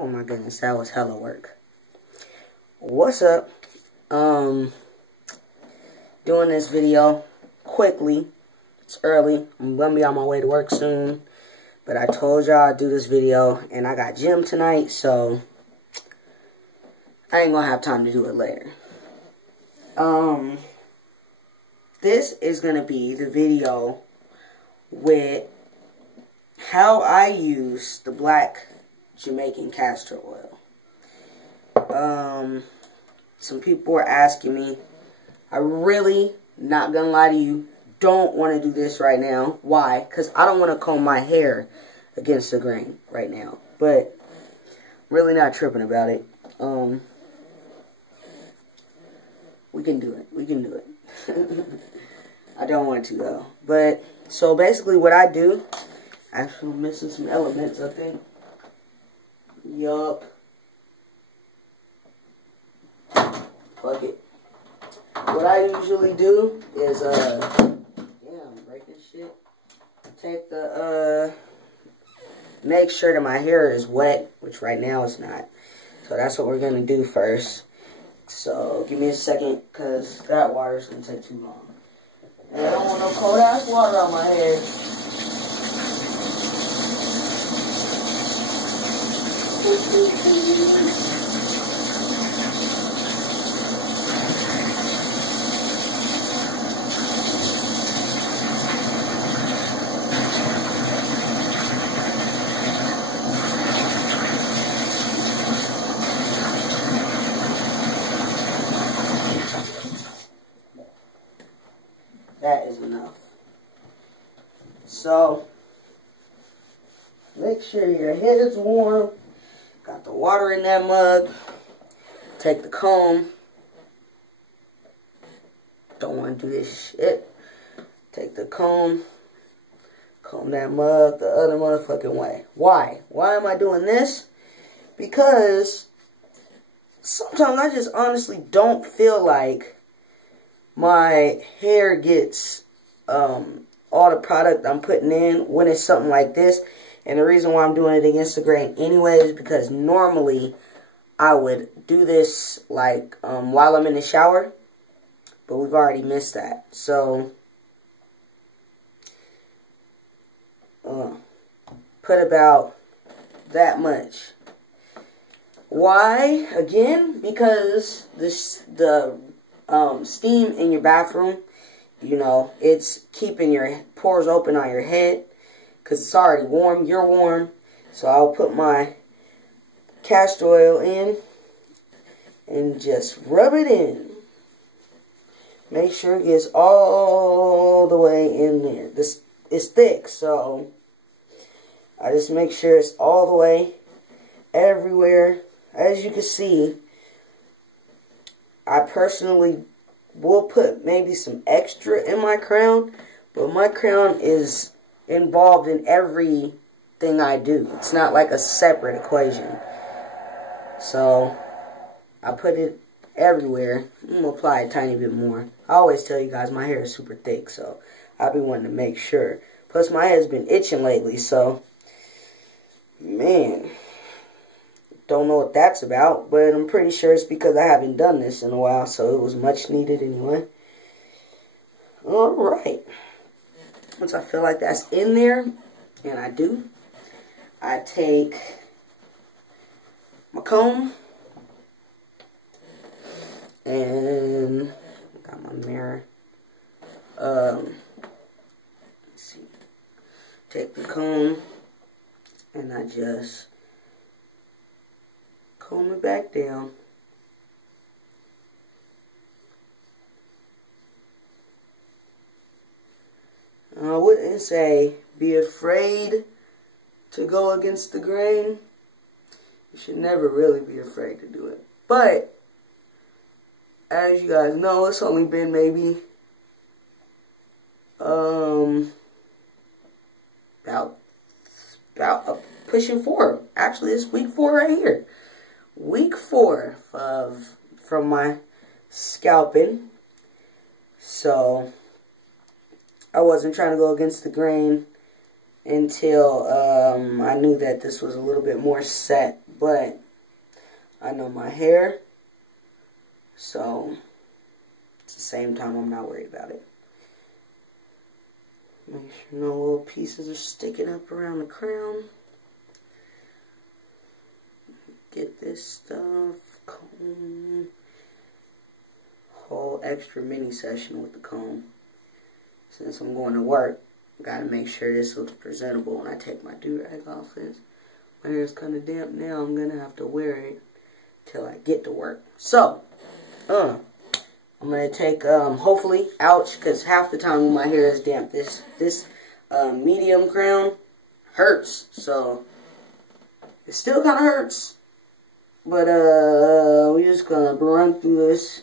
Oh my goodness, that was hella work. What's up? Doing this video quickly. It's early. I'm gonna be on my way to work soon. But I told y'all I'd do this video, and I got gym tonight, so I ain't gonna have time to do it later. This is gonna be the video with how I use the black Jamaican castor oil. Some people were asking me. I really, not gonna lie to you, don't want to do this right now. Why? Because I don't want to comb my hair against the grain right now. But really not tripping about it. We can do it. We can do it. I don't want to though. But so basically what I do, actually I'm missing some elements, I think. Yup. Fuck it. What I usually do is damn, I'm breaking shit. Take the make sure that my hair is wet, which right now it's not. So that's what we're gonna do first. So give me a second, cause that water is gonna take too long. And I don't want no cold ass water on my head. That is enough. So, make sure your head is warm. Got the water in that mug. Take the comb. Don't want to do this shit. Take the comb. Comb that mug the other motherfucking way. Why? Why am I doing this? Because sometimes I just honestly don't feel like my hair gets all the product I'm putting in when it's something like this. And the reason why I'm doing it against the grain anyway is because normally I would do this like while I'm in the shower, but we've already missed that. So put about that much. Why? Again, because the steam in your bathroom, you know, it's keeping your pores open on your head because it's already warm. You're warm. So I'll put my castor oil in and just rub it in. Make sure it gets all the way in there. This is thick, so I just make sure it's all the way everywhere. As you can see, I personally will put maybe some extra in my crown, but my crown is involved in everything I do. It's not like a separate equation. So I put it everywhere. I'm going to apply a tiny bit more. I always tell you guys my hair is super thick, so I'll be wanting to make sure. Plus my head's been itching lately, so man, don't know what that's about, but I'm pretty sure it's because I haven't done this in a while, so it was much needed anyway. Alright. Once I feel like that's in there, and I do, I take my comb, and got my mirror. Let's see. Take the comb, and I just comb it back down. I wouldn't say be afraid to go against the grain. You should never really be afraid to do it. But as you guys know, it's only been maybe about pushing 4. Actually, it's week 4 right here. Week 4 from my scalping. So I wasn't trying to go against the grain until I knew that this was a little bit more set But I know my hair, so at the same time I'm not worried about it. Make sure no little pieces are sticking up around the crown. Get this stuff, comb. Whole extra mini session with the comb. Since I'm going to work, gotta make sure this looks presentable when I take my do-rag off. My hair is kind of damp now. I'm gonna have to wear it till I get to work. So, I'm gonna take, hopefully, ouch, because half the time when my hair is damp, this medium crown hurts. So, it still kind of hurts. But, we're just gonna run through this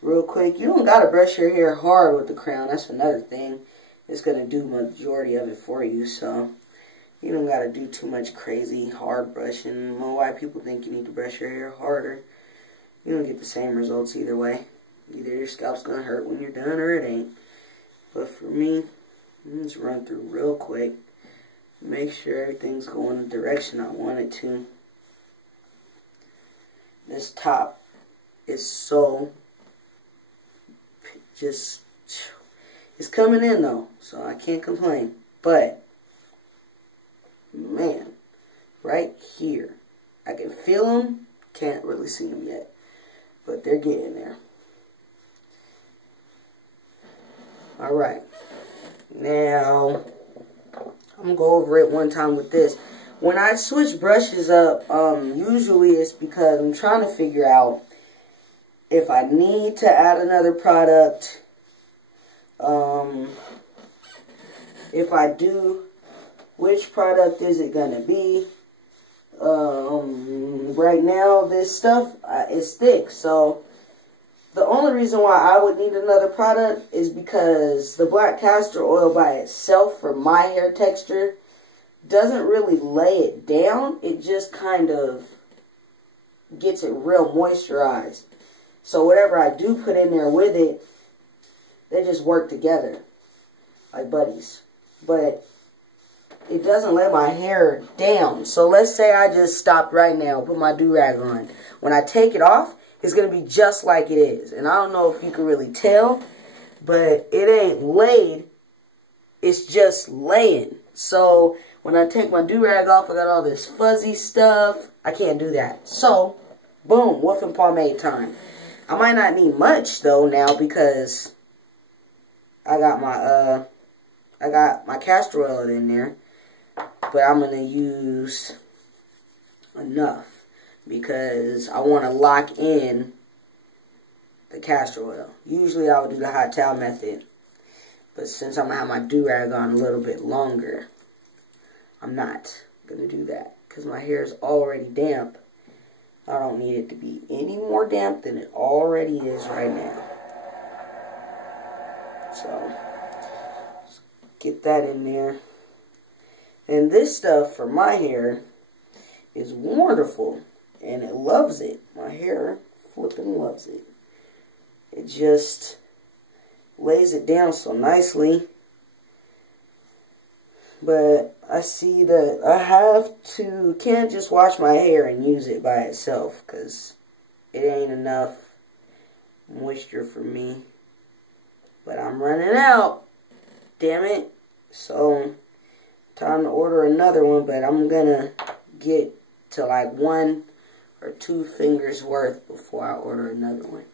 real quick. You don't gotta brush your hair hard with the crown. That's another thing. It's gonna do majority of it for you. So, you don't gotta do too much crazy hard brushing. Why people think you need to brush your hair harder. You don't get the same results either way. Either your scalp's gonna hurt when you're done or it ain't. But for me, just run through real quick. Make sure everything's going the direction I want it to. This top is so just, it's coming in though, so I can't complain. But, man, right here, I can feel them, can't really see them yet, but they're getting there. Alright, now, I'm going to go over it one time with this. When I switch brushes up, usually it's because I'm trying to figure out if I need to add another product. If I do, which product is it going to be? Right now, this stuff is thick, so the only reason why I would need another product is because the black castor oil by itself for my hair texture doesn't really lay it down. It just kind of gets it real moisturized. So whatever I do put in there with it, they just work together like buddies. But it doesn't lay my hair down. So let's say I just stopped right now, put my do-rag on. When I take it off, it's going to be just like it is. And I don't know if you can really tell, but it ain't laid. It's just laying. So when I take my do-rag off, I got all this fuzzy stuff. I can't do that. So, boom, woofing pomade time. I might not need much though now because I got my castor oil in there. But I'm gonna use enough because I want to lock in the castor oil. Usually I would do the hot towel method, but since I'm gonna have my do-rag on a little bit longer, I'm not gonna do that because my hair is already damp. I don't need it to be any more damp than it already is right now. So, get that in there. And this stuff for my hair is wonderful. And it loves it. My hair flipping loves it. It just lays it down so nicely. But I see that I can't just wash my hair and use it by itself because it ain't enough moisture for me. But I'm running out. Damn it. So, time to order another one, but I'm gonna get to like 1 or 2 fingers worth before I order another one.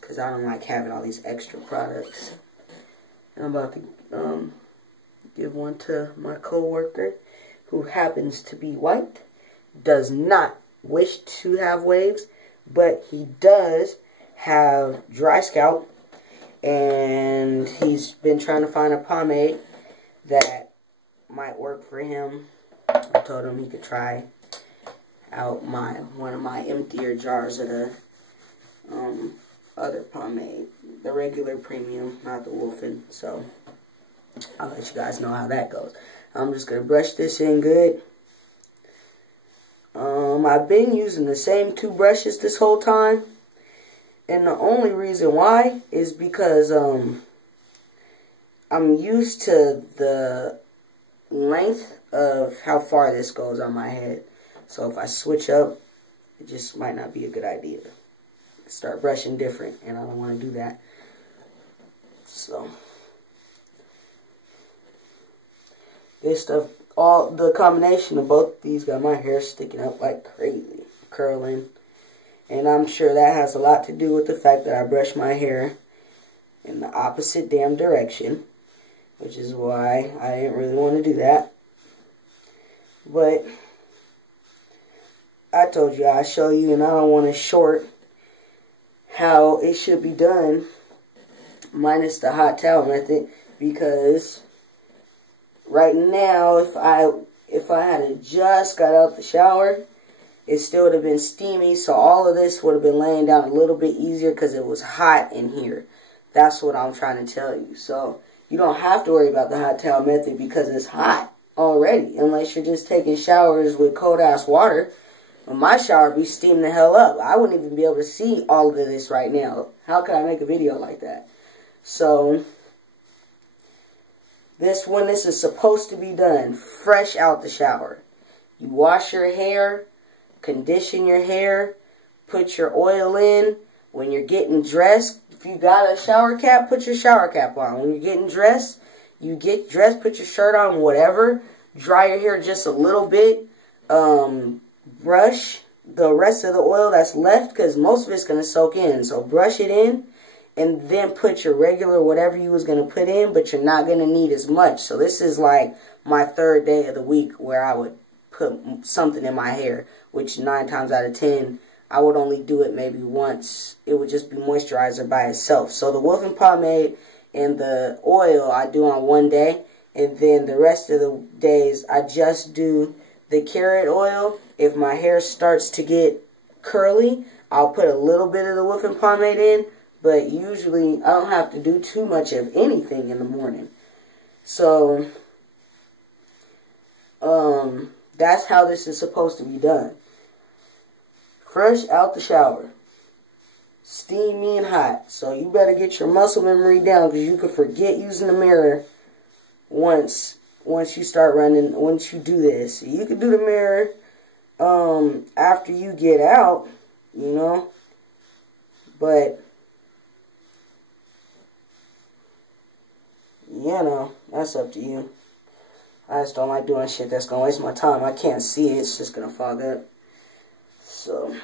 Because I don't like having all these extra products. And I'm about to give one to my coworker who happens to be white. Does not wish to have waves, but he does have dry scalp. And he's been trying to find a pomade that might work for him. I told him he could try out one of my emptier jars of the other pomade, the regular premium, not the Wolfen. So I'll let you guys know how that goes. I'm just gonna brush this in good. I've been using the same 2 brushes this whole time, and the only reason why is because I'm used to the length of how far this goes on my head. So if I switch up it just might not be a good idea. Start brushing different, and I don't want to do that. So this stuff, all the combination of both these got my hair sticking up like crazy, curling. And I'm sure that has a lot to do with the fact that I brush my hair in the opposite damn direction, which is why I didn't really want to do that. But I told you I'll show you, and I don't want to short how it should be done minus the hot towel method, because right now if I had just got out the shower, it still would have been steamy, so all of this would have been laying down a little bit easier because it was hot in here. That's what I'm trying to tell you. So you don't have to worry about the hot towel method because it's hot already, unless you're just taking showers with cold ass water. When my shower be steaming the hell up, I wouldn't even be able to see all of this right now. How could I make a video like that? So when this is supposed to be done, fresh out the shower, you wash your hair, condition your hair, put your oil in. When you're getting dressed, if you got a shower cap, put your shower cap on. When you're getting dressed, you get dressed, put your shirt on, whatever. Dry your hair just a little bit. Brush the rest of the oil that's left, because most of it's going to soak in. So brush it in, and then put your regular whatever you was going to put in, but you're not going to need as much. So this is like my third day of the week where I would put something in my hair, which 9 times out of 10, I would only do it maybe once. It would just be moisturizer by itself. So the wolfing pomade and the oil I do on one day, and then the rest of the days I just do the carrot oil. If my hair starts to get curly, I'll put a little bit of the wolfing pomade in, but usually I don't have to do too much of anything in the morning. So that's how this is supposed to be done. Fresh out the shower, steamy and hot. So you better get your muscle memory down, because you could forget using the mirror once you start running. Once you do this, you can do the mirror after you get out, you know. But you know, that's up to you. I just don't like doing shit that's gonna waste my time. I can't see it, it's just gonna fog up. So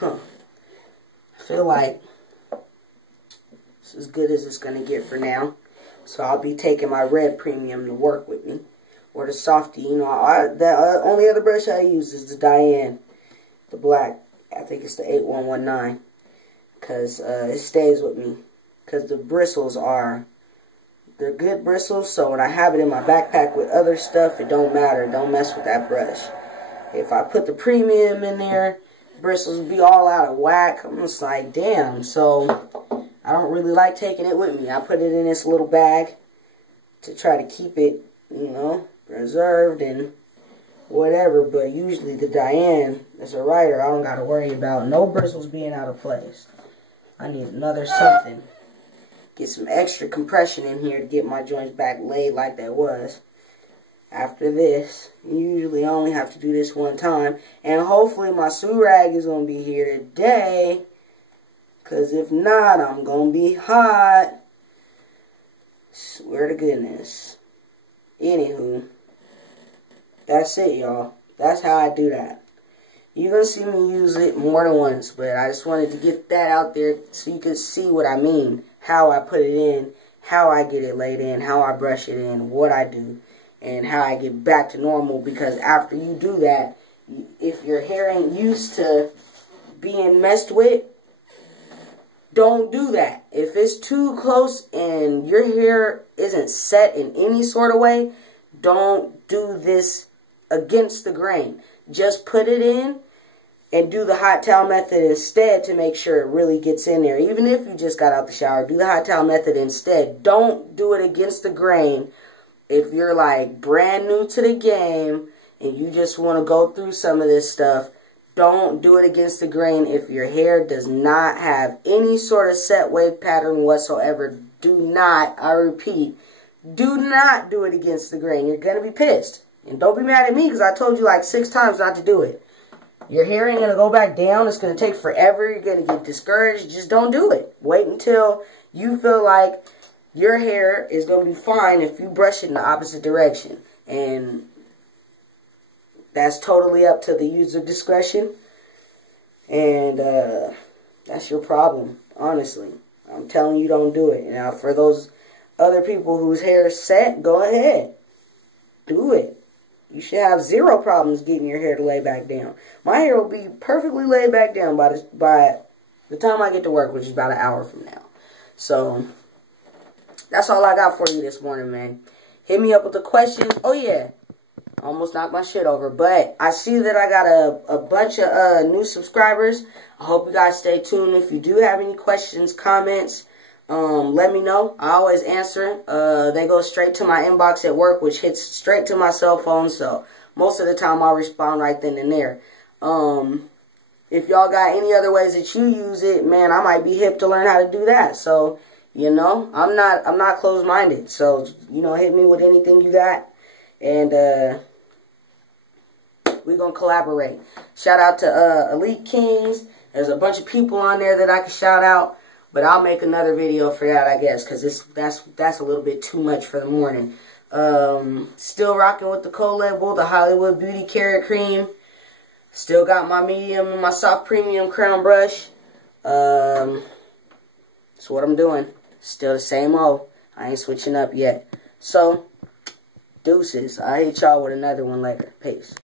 I feel like it's as good as it's gonna get for now. So I'll be taking my red premium to work with me, or the softy. You know, the only other brush I use is the Tryin, the black. I think it's the 8119, because it stays with me. Because the bristles they're good bristles, so when I have it in my backpack with other stuff, it don't matter. Don't mess with that brush. If I put the premium in there, bristles will be all out of whack. I'm just like, damn. So I don't really like taking it with me. I put it in this little bag to try to keep it, you know, preserved and whatever. But usually the Tryin, as a writer, I don't got to worry about no bristles being out of place. I need another something. Get some extra compression in here to get my joints back laid like that was. After this, usually I only have to do this one time. And hopefully my Surag is going to be here today. Because if not, I'm going to be hot. Swear to goodness. Anywho, that's it, y'all. That's how I do that. You're going to see me use it more than once, but I just wanted to get that out there so you can see what I mean. How I put it in, how I get it laid in, how I brush it in, what I do, and how I get back to normal. Because after you do that, if your hair ain't used to being messed with, don't do that. If it's too close and your hair isn't set in any sort of way, don't do this against the grain. Just put it in and do the hot towel method instead to make sure it really gets in there. Even if you just got out the shower, do the hot towel method instead. Don't do it against the grain. If you're like brand new to the game and you just want to go through some of this stuff, don't do it against the grain. If your hair does not have any sort of set wave pattern whatsoever, do not, I repeat, do not do it against the grain. You're going to be pissed. And don't be mad at me because I told you like 6 times not to do it. Your hair ain't going to go back down. It's going to take forever. You're going to get discouraged. Just don't do it. Wait until you feel like your hair is going to be fine if you brush it in the opposite direction. And that's totally up to the user discretion. And that's your problem, honestly. I'm telling you, don't do it. Now, for those other people whose hair is set, go ahead. Do it. You should have 0 problems getting your hair to lay back down. My hair will be perfectly laid back down by the time I get to work, which is about an hour from now. So, that's all I got for you this morning, man. Hit me up with the questions. Oh, yeah. Almost knocked my shit over. But I see that I got a bunch of new subscribers. I hope you guys stay tuned. If you do have any questions, comments, let me know. I always answer. They go straight to my inbox at work, which hits straight to my cell phone. So most of the time I'll respond right then and there. If y'all got any other ways that you use it, man, I might be hip to learn how to do that. So, you know, I'm not closed-minded. So, you know, hit me with anything you got. And we're going to collaborate. Shout out to Elite Kings. There's a bunch of people on there that I can shout out. But I'll make another video for that, I guess, because that's a little bit too much for the morning. Still rocking with the co-label, the Hollywood Beauty Carrot Cream. Still got my medium and my soft premium crown brush. That's what I'm doing. Still the same old. I ain't switching up yet. So, deuces. I'll hit y'all with another one later. Peace.